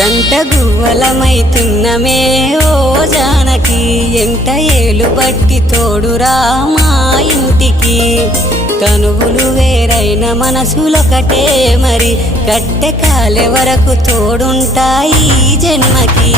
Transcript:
జంట గువ్వలమైతున్నమే ఓ జానకి ఎంట ఏలు బట్టి తోడురా మా ఇంటికి తనువులు వేరైన మనసులొకటే మరి కట్టె కాలే వరకు తోడుంటాయి జన్మకి।